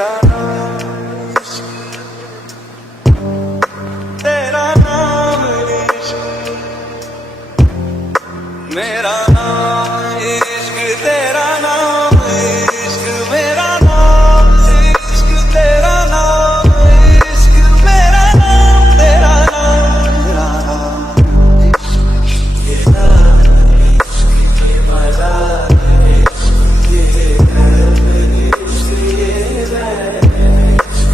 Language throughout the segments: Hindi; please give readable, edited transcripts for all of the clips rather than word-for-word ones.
मेरा नाम इश्क, तेरा नाम इश्क, मेरा नाम इश्क, तेरा नाम इश्क, मेरा नाम इश्क, तेरा नाम इश्क, मेरा नाम, तेरा नाम, तेरा नाम इश्क, ये नाम इश्क, ये मजा इश्क, ये दर्द इश्क, ये दर्द इश्क,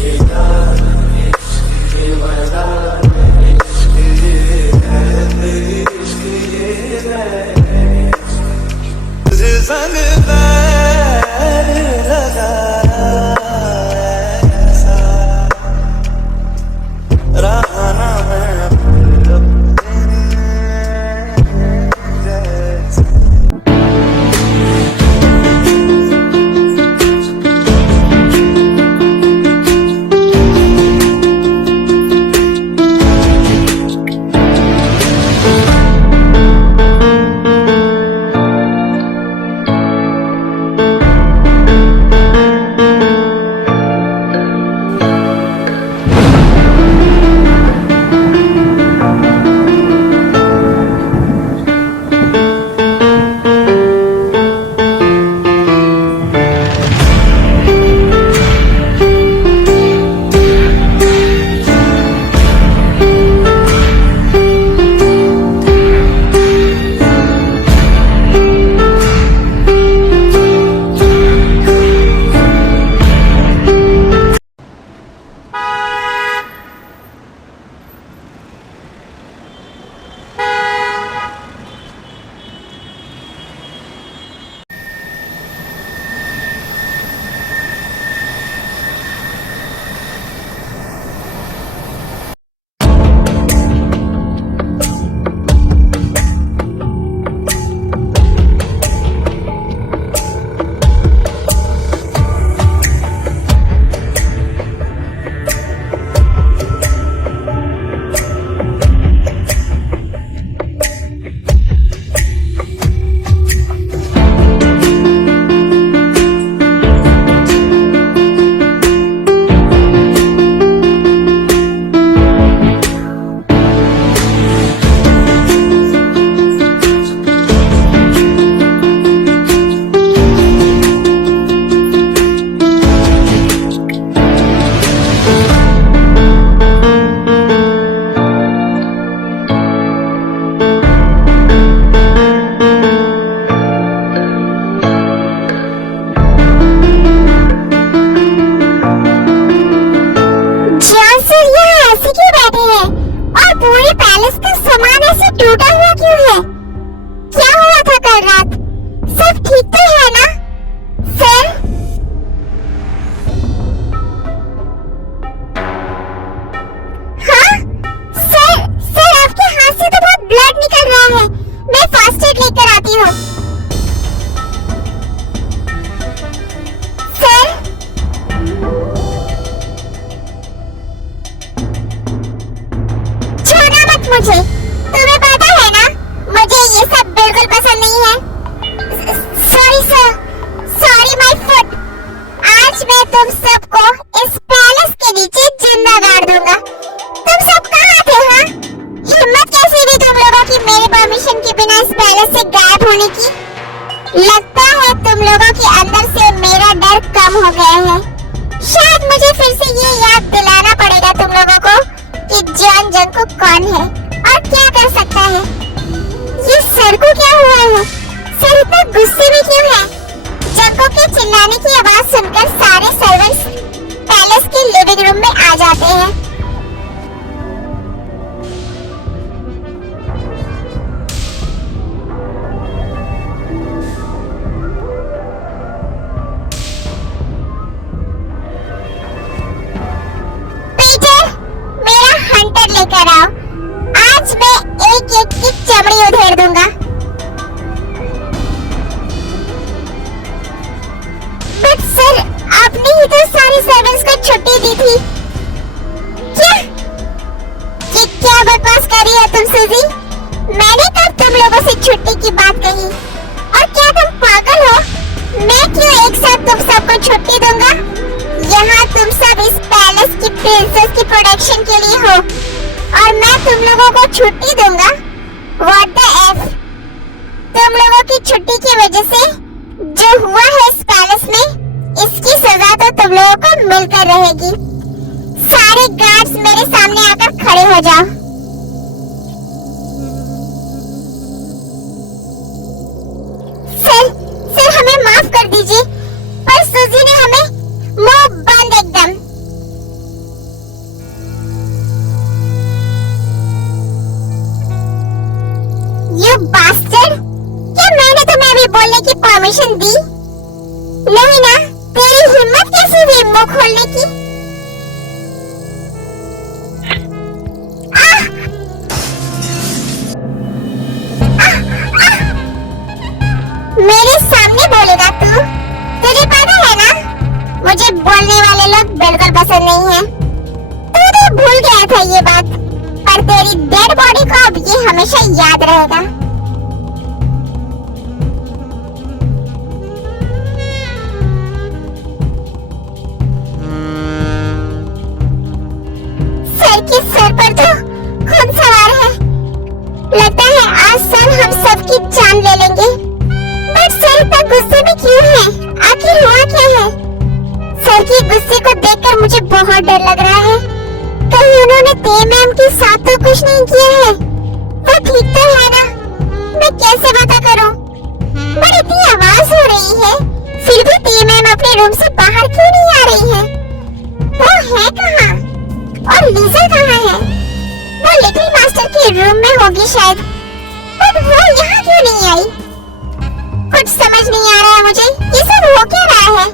ये नाम इश्क, ये मजा इश्क, ये दर्द इश्क, ये दर्द तुझे संग पैर लगाया ऐसा रहा ना मैं अपने जैसा। टूटा हुआ क्यों है? क्या हुआ था कल रात? सब ठीक तो है ना सर? हाँ सर आपके हाथ से तो बहुत ब्लड निकल रहा है। मैं फर्स्ट एड लेकर आती हूँ। सर छोड़ना मत मुझे। तुम्हें पता है ना मुझे ये सब बिल्कुल पसंद नहीं है। Sorry sir, sorry my foot. आज मैं तुम सबको इस पैलेस के नीचे जिंदा गाड़ दूंगा। तुम सब कहाँ थे? हाँ, हिम्मत कैसी हुई तुम लोगों की मेरे परमिशन के बिना इस पैलेस से गायब होने की? लगता है तुम लोगों के अंदर से मेरा डर कम हो गया है। शायद मुझे फिर से ये याद दिलाना पड़ेगा तुम लोगों को कि जॉन जंको कौन है और क्या कर सकता है। ये सर को क्या हुआ है? सर इतना गुस्से में क्यों है? जंको के चिल्लाने की आवाज सुनकर सारे सर्वेंट्स पैलेस के लिविंग रूम में आ जाते हैं। पीटर, मेरा हंटर लेकर आओ। आज मैं एक एक की चमड़ी उधेड़ दूंगा। बट सर, आपने ही तो सारे सर्वेंट्स को छुट्टी दी थी। क्या? ये क्या बकवास कर रही हो तुम सूजी? मैंने कब तुम लोगों से छुट्टी की बात कही? और क्या तुम पागल हो? मैं क्यों एक साथ तुम सबको छुट्टी दूंगा? प्रिंसेस की प्रोटेक्शन के लिए हो और मैं तुम लोगों को छुट्टी दूंगा। What the F. तुम लोगों की छुट्टी की वजह से जो हुआ है इस पैलेस में, इसकी सजा तो तुम लोगों को मिलकर रहेगी। सारे गार्ड्स मेरे सामने आकर खड़े हो जाओ। सर हमें माफ कर दीजिए, पर सूजी ने हमें मुंह बंद एकदम। यू बास्टर्ड, क्या मैंने तुम्हें अभी बोलने की परमिशन दी? नहीं ना? तेरी हिम्मत कैसे हुई मुंह खोलने की? मेरे सामने बोलेगा तू? तुझे पता है ना, मुझे बोलने वाले लोग बिल्कुल पसंद नहीं है। तू तो भूल गया था ये बात, पर तेरी डेड बॉडी को अब ये हमेशा याद रहेगा। सर के सर पर तो खून सवार है। लगता है आज सर हम सबकी जान ले लेंगे। बट सर इतना गुस्से में क्यों है? आखिर हुआ क्या है? सर के गुस्से को देखकर मुझे बहुत डर लग रहा है। कहीं उन्होंने ते मैम के साथ तो कुछ नहीं किया है? वो ठीक तो है ना? मैं कैसे पता करूं? बट इतनी आवाज हो रही है, फिर भी ते मैम अपने रूम से बाहर क्यों नहीं आ रही है? वो है कहाँ? और लीजा कहाँ है? वो लिटिल मास्टर के रूम में होगी शायद। बट वो यहाँ क्यों नहीं आई? कुछ समझ नहीं आ रहा है मुझे, ये सब हो क्या रहा है?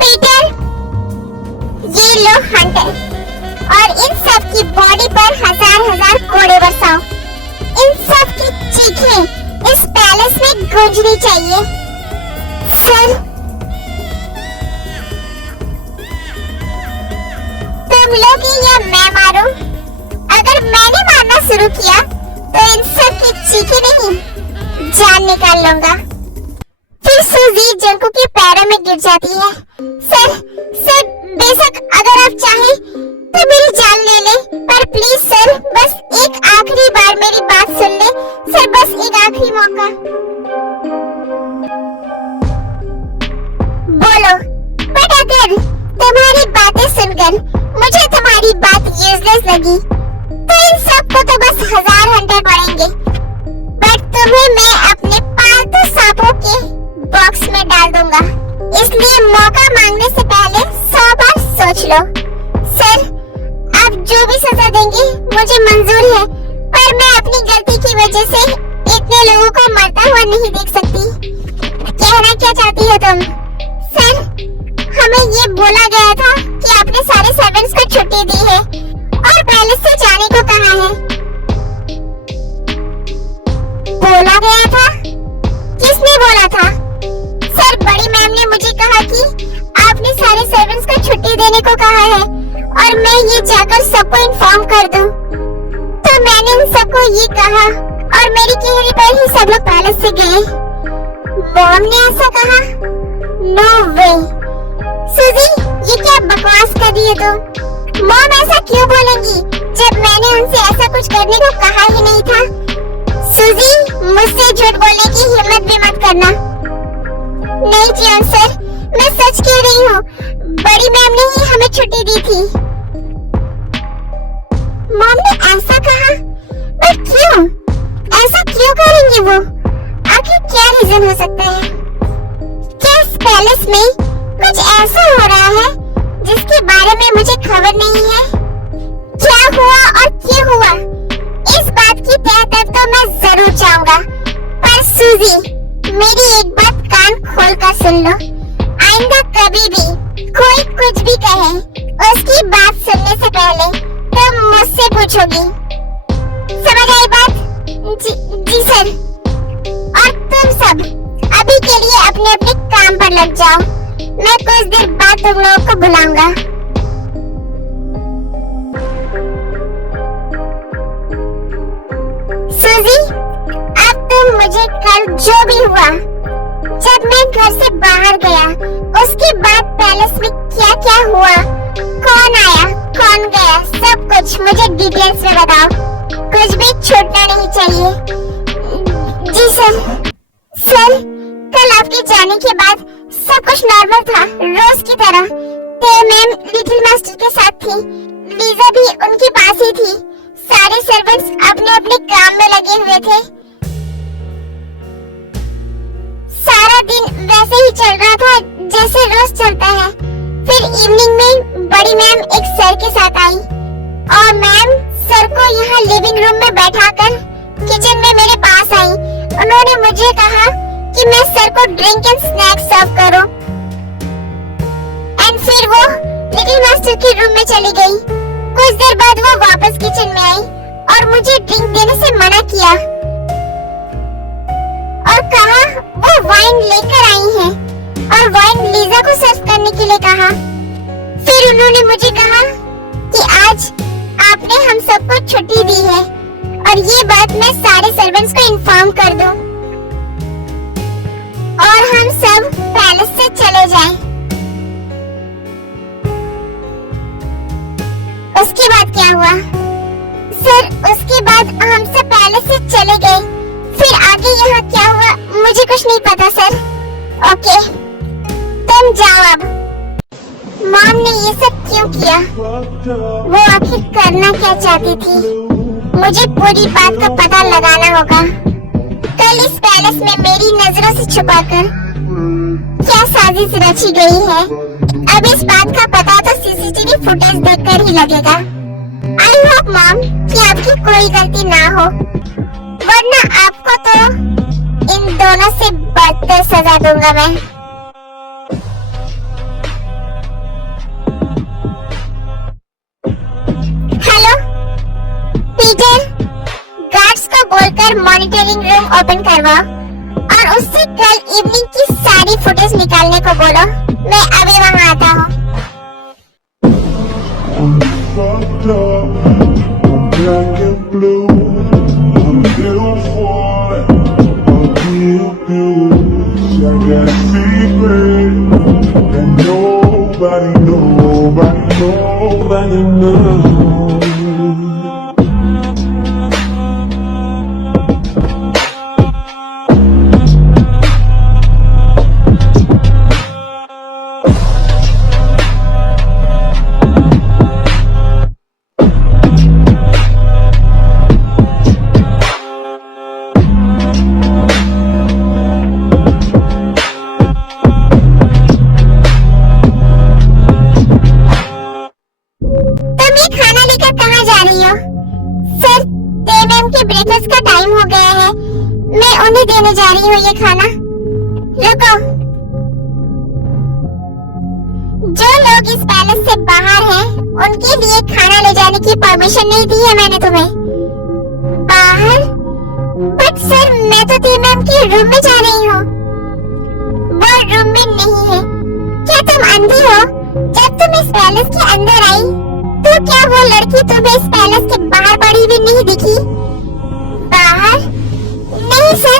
पीटर, ये लो हंटर, और इन सब की बॉडी पर हजार कोड़े बरसाओ। इन सब की चीखें इस पैलेस में गूंजनी चाहिए। सर, तुम लोग या मैं मारूं? अगर मैंने मारना शुरू किया तो इन सब की चीखें नहीं, जान निकाल लूंगा। फिर सूजी जंकू के पैरों में गिर जाती है। सर बेशक अगर आप चाहें तो मेरी जान ले ले, पर प्लीज सर बस एक आखिरी बार मेरी बात सुन ले। सर बस एक आखिरी मौका। बोलो। बट अगर तुम्हारी बातें सुनकर मुझे तुम्हारी बात यूजलेस लगी तो इन सबको तो बस 1000 हंटर पड़ेंगे। बट तुम्हें मैं अपने पालतू सांपों के बॉक्स में डाल दूंगा, इसलिए मौका मांगने से पहले 100 बार सोच लो। सर, आप जो भी सजा देंगे मुझे मंजूर है, पर मैं अपनी गलती की वजह से इतने लोगों को मरता हुआ नहीं देख सकती। कहना क्या चाहती हो तुम? सर, हमें ये बोला गया था कि आपने सारे सर्वेंट्स को छुट्टी दी है और पैलेस से जाने को कहा है। बोला गया था? किसने बोला था? सर, बड़ी मैम ने मुझे कहा कि आपने सारे सर्वेंट्स को छुट्टी देने को कहा है और मैं ये जाकर सबको इन्फॉर्म कर दूं। तो मैंने उन सबको ये कहा और मेरी कहने पर ही सब लोग पैलेस से गए। मॉम ने ऐसा कहा? नो वे। सूजी, ये क्या बकवास कर रही है तुम? मॉम ऐसा क्यों बोलेंगी जब मैंने उनसे ऐसा कुछ करने को कहा ही नहीं था? सूजी, मुझसे झूठ बोलने की हिम्मत भी मत करना। नहीं जियोन सर, मैं सच कह रही हूँ। बड़ी मैम ने ही हमें छुट्टी दी थी। मॉम ने ऐसा कहा? पर क्यों? ऐसा क्यों करेंगी वो? आखिर क्या रीजन हो सकता है? क्या इस पैलेस में कुछ ऐसा हो रहा है जिसके बारे में मुझे खबर नहीं है? क्या हुआ और क्यों हुआ, इस बात की तह तक तो मैं जरूर चाहूंगा। पर सूजी, मेरी एक बात कान खोल कर सुन लो। आइंदा कभी भी कोई कुछ भी कहे, उसकी बात सुनने से पहले तुम मुझसे पूछोगी। समझ आई बात? जी सर। और तुम सब अभी के लिए अपने अपने काम पर लग जाओ। मैं कुछ देर बाद तुम लोगों को बुलाऊंगा। सूजी, अब तुम मुझे कल जो भी हुआ, जब मैं घर से बाहर गया, उसके बाद पैलेस में क्या क्या हुआ, कौन आया कौन गया, सब कुछ मुझे डिटेल्स में बताओ। कुछ भी छूटना नहीं चाहिए। जी सर। सर, कल आपके जाने के बाद सब कुछ नॉर्मल था, रोज की तरह। ते मैम लिटिल मास्टर के साथ थी, लीजा भी उनके पास ही थी। सारे सर्वेंट्स अपने अपने काम में लगे हुए थे। सारा दिन वैसे ही चल रहा था जैसे रोज चलता है। फिर इवनिंग में बड़ी मैम एक सर के साथ आई और मैम सर को यहाँ लिविंग रूम में बैठाकर किचन में मेरे पास आई। उन्होंने मुझे कहा कि मैं सर को ड्रिंक एंड स्नैक्स सर्व करूं। एंड फिर वो लिटिल मास्टर के रूम में चली गई। कुछ देर बाद वो वापस किचन में आई और मुझे ड्रिंक देने से मना किया और कहा वो वाइन लेकर आई हैं और वाइन लीजा को सर्व करने के लिए कहा। फिर उन्होंने मुझे कहा कि आज आपने हम सबको छुट्टी दी है और ये बात मैं सारे सर्वेंट्स को इन्फॉर्म कर दूं और हम सब पैलेस से चले जाएं। उसके बाद क्या हुआ? सर, उसके बाद हम सब पैलेस से चले गए। फिर आगे यहाँ क्या हुआ मुझे कुछ नहीं पता सर। ओके, तुम जाओ अब। मॉम ने ये सब क्यों किया? वो आखिर करना क्या चाहती थी? मुझे पूरी बात का पता लगाना होगा। कल इस पैलेस में मेरी नजरों से छुपाकर क्या साजिश रची गई है, अब इस बात का पता तो सीसीटीवी फुटेज देखकर ही लगेगा। आई होप मॉम कि आपकी कोई गलती ना हो, वरना आपको तो इन दोनों से बदतर सजा दूंगा मैं। हेलो पीटर, गार्ड्स को बोलकर मॉनिटरिंग रूम ओपन करवाओ और उससे कल इवनिंग की सारी फुटेज निकालने को बोलो। मैं अभी वहां आता हूँ। Fucked up, I'm black and blue. I'm still for it, I'll be abused. I got secrets that nobody knows. देने जा रही हूँ ये खाना। रुको, जो लोग इस पैलेस से बाहर हैं, उनके लिए खाना ले जाने की परमिशन नहीं दी है मैंने तुम्हें। बाहर? बट सर, मैं तो ती मैम के रूम में जा रही हूँ। वो रूम में नहीं है। क्या तुम अंधी हो? जब तुम इस पैलेस के अंदर आई, तो क्या वो लड़की तुम्हें इस पैलेस के बाहर पड़ी हुई नहीं दिखी? बाहर? नहीं सर,